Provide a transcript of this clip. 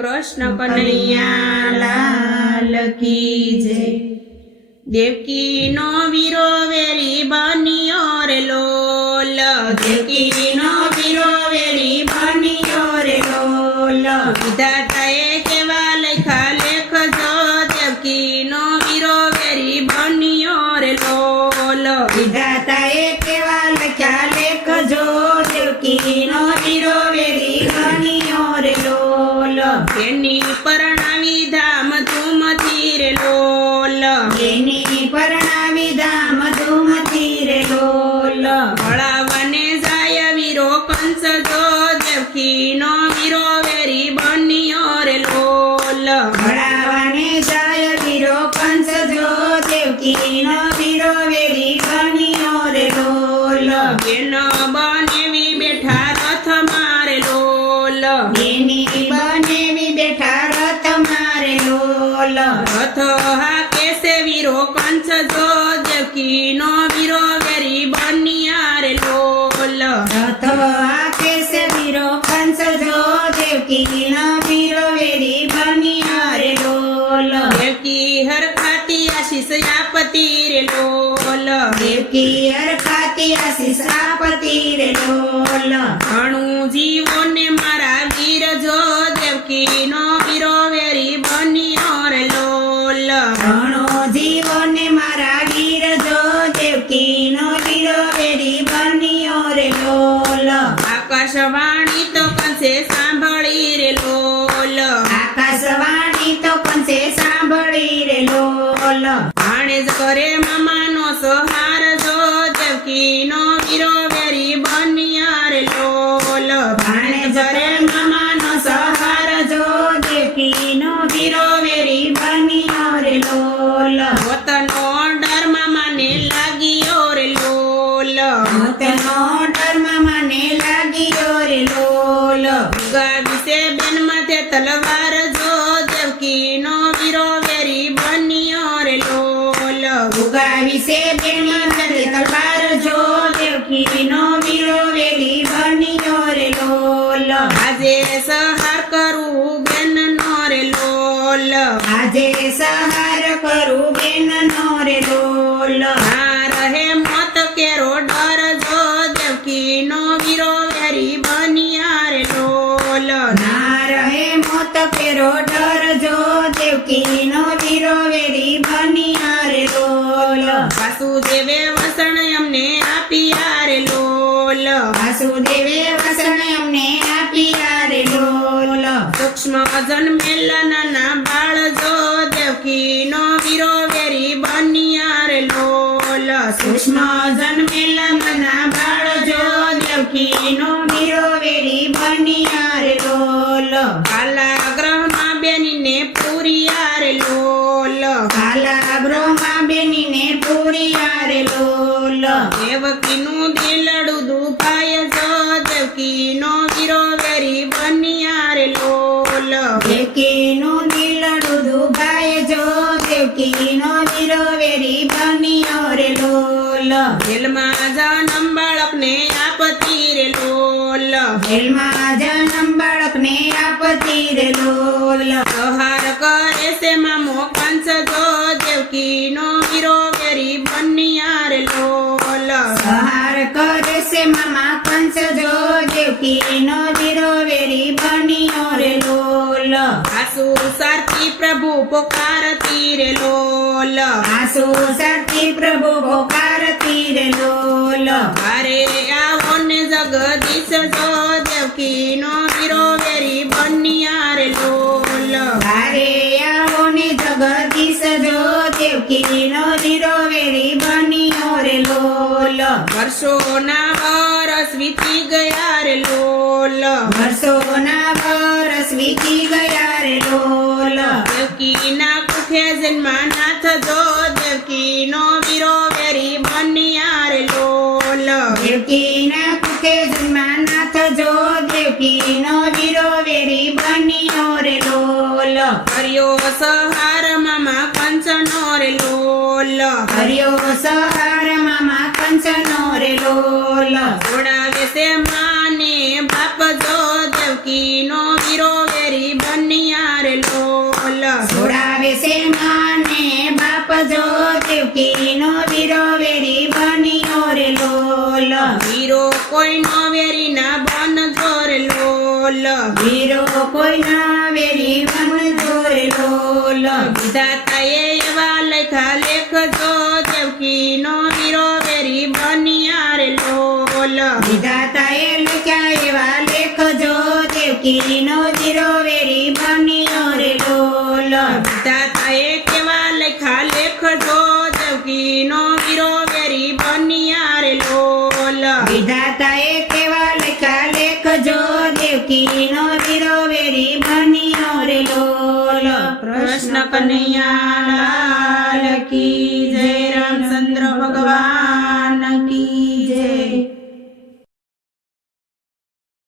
कृष्ण कन्हैया लाल की जय। देवकी नो वीरो वेरी बनियो रे लोल, देवकी नो वीरो वेरी बनियो रे लोल। विधाताए केवा लेखा लेख जो, देवकी नो वीरो वेरी बनियो रे लोल। विधाताए केवा लेखा लेख जो, देवकी नो वीरो वेरी बनियो रे लोल। एनी परणावी धाम धूम रे लोल, एनी परणावी धाम धूम रे लोल। भळावने जाय वीरो कंस जो, देवकी नो वीरो वेरी बनियो रे लोल। भळावने जाय वीरो कंस जो, देवकी नो वीरो वेरी बनियो रे लोल। बेन बनेवी बेठा रथ मारे लोल, बेनी बनेवी बेठा रथ मारे लोल। रथ हाके से वीरो कंस जो, देवकी नो वीरो वेरी बनिया रे लोल। रथ हाके से वीरो कंस जो, देवकी नो वीरो वेरी बनिया रे लोल। देवकी हर खाती आशीष आपती रे लोल, देवकी हर खाती आशीष आपती रे लोल। घणું જીવો ને મારા વીર જો, દેવકી નો વીરો વેરી બન્યો રે લોલ। ઘણો જીવો ને મારા વીર જો, દેવકી નો વીરો વેરી બન્યો રે લોલ। આકાશવાણી તો કંસે સાંભળી રે લોલ, આકાશવાણી તો કંસે સાંભળી રે લોલ। ભાણેજ કરે મામાનો સહાર જો, દેવકી નો વીરો વેરી બન્યા રે લોલ। ભાણેજ કરે મામાનો સહાર જો, દેવકી નો વીરો વેરી બન્યો રે લોલ। પોતાનો ડર મામાને લાગ્યો રે લોલ, મોતનો ડર મામાને લાગ્યો રે લોલ। ગા વિશે બેન માથે તલવાર જો, દેવકી નો વીરો વેરી બન્યો રે લોલ। ગુગા વિશે બેની માથે તલવાર જો, દેવકી નો વીરો વેરી બન્યો રે લોલ। આજે સહાર કરું બેન નો રે લોલ, આજે સહાર કરું બેન નો રે લોલ। ના રહે મોત કેરો ડર જો, દેવકી નો વીરો વેરી બન્યા રે લોલ। ના રહે મોત કેરો ડર જો, દેવકી નો વીરો વેરી બન્યા રે લોલ। વાસુદેવે વસણ અમને આપ્યા રે લોલ, વાસુદેવે વસન અમને આપ્યા રે લોલ। સૂક્ષ્મ જન્મેલા નાના બાળ જો, દેવકી નો વીરો વેરી બન્યા રે લોલ। સૂક્ષ્મ જન્મેલા નાના બાળ જો, દેવકી નો વીરો વેરી બન્યા રે લોલ। કાલાગ્રહમાં બેનીને પૂરિયા રે લોલ, કાલા બ્રહ્મા બેનીને પૂરિયા રે લોલ। દેવકીનું દિલડું દુભાય જો, દેવકી નો વીરો વેરી બન્યા રે લોલ। દેવકીનું દિલડું દુભાય જો, દેવકી નો વીરો વેરી બન્યો રે લોલ। જેલમાં જન્મ બાળકને આપતી રે લોલ, જેલમાં જન્મ બાળકને આપતી રે લોલ। સહાર કરે છે મામો કંસ જો, દેવકી નો વીરો વેરી બન્યા રે લોલ। સહાર કરે છે મામા કંસ જો, દેવકી નો વીરો વેરી બન્યો રે લોલ। આસુ સારથી પ્રભુ પોકારતી રે લોલ, આસુ સાથી પ્રભુ પોકારતી રે લોલ। અરે આવો ને જગદીશ જો, દેવકી નો વીરો વેરી બન્યા રે લોલ। તારે આવો ને જગદીશ જો, દેવકી નો વીરો વેરી બન્યો રે લોલ। વર્ષોના વરસ વીતી ગયા રે લોલ, વર્ષોના વરસ વીતી ગયા રે લોલ। દેવકીના કુખે જન્મનાથ જો, દેવકી નો વીરો વેરી બન્યા રે લોલ। દેવકીના કુખે જન્મનાથ જો, દેવકી નો વીરો વેરી બન્યો રે લોલ। કર્યો સહાર મામા કંસનો રે લોલ, હર્યો સહાર મામા કંસનો રે લોલ। જોડાવે છે માને બાપ જો, દેવકી નો વીરો વેરી બન્યા છે માને બાપ જો દેવકીનો વીરો વેરી બન્યો રે લોલ વીરો કોઈનો વેરી ના બનજો રે લોલ વીરો કોઈના વેરી બનજો રે લોલ વિધાતાએ એવા લખ્યા લેખજો દેવકીનો વીરો વેરી બન્યા રે લોલ વિધાતાએ લખ્યા એવા લેખજો દેવકીનો વીરો વેરી બન્યો રે લોલ વિધાતાએ કેવા લખ્યા લેખજો દેવકીનો વીરો વેરી બન્યા રે લોલ વિધાતાએ કેવા લખ્યા લેખજો દેવકીનો વીરો વેરી બન્યો રે લોલ કૃષ્ણ કનૈયા